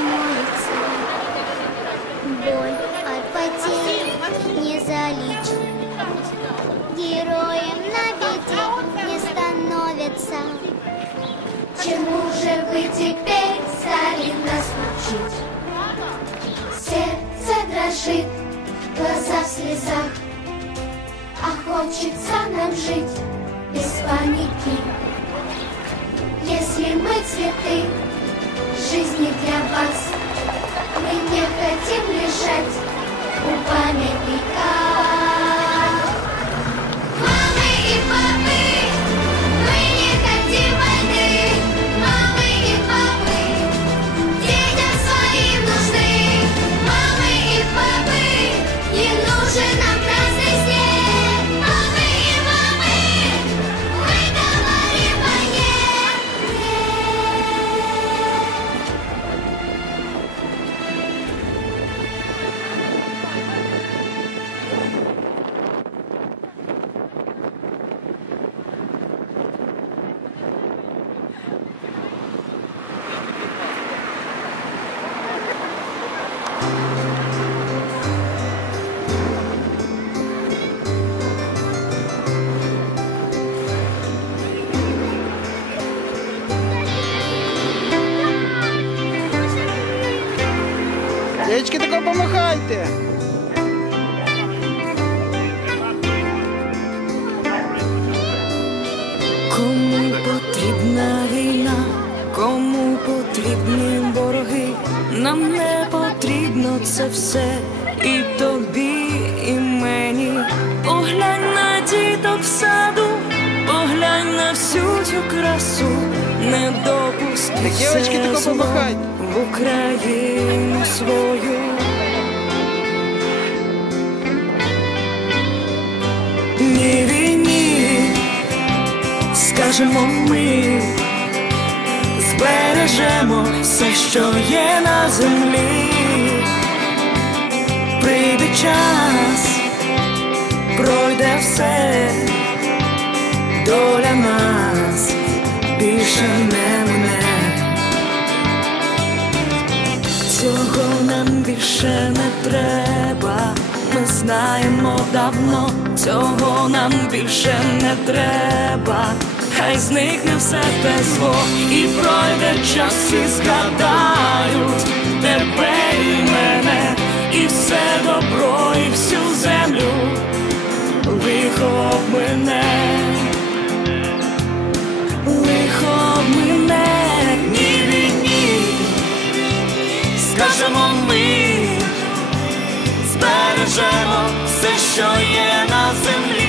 смоется боль от потерь не залечить. Героем на беде не становится. Чему же вы теперь стали нас учить? Сердце дрожит, глаза в слезах, А хочется нам жить без паники. Если мы цветы, жизни для вас. Мы не хотим лежать у памятника. їде. Кому потрібна війна, кому потрібні борги, нам не потрібно це все і тобі, і мені. Поглянь на діток в саду, поглянь на всю цю красу, не допусти все зло в Україну свою. Скажемо ми, збережемо все, що є на землі. Прийде час, пройде все, доля нас більше не мене. Цього нам більше не треба, ми знаємо давно, цього нам більше не треба, хай зникне все те зло, і пройде час, і згадають тебе і мене, і все добро, і всю землю лихо обмине. Лихо обмине, ні війні скажемо ми, збережемо все, що є на землі.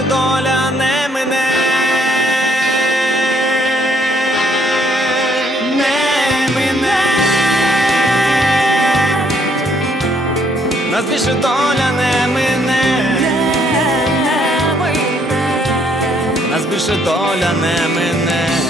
Більше доля не мене. Не мене. Нас більше доля не мене. Нас більше доля не мене.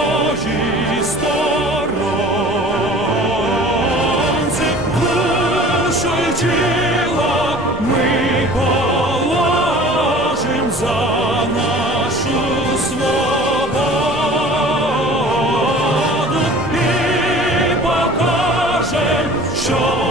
show.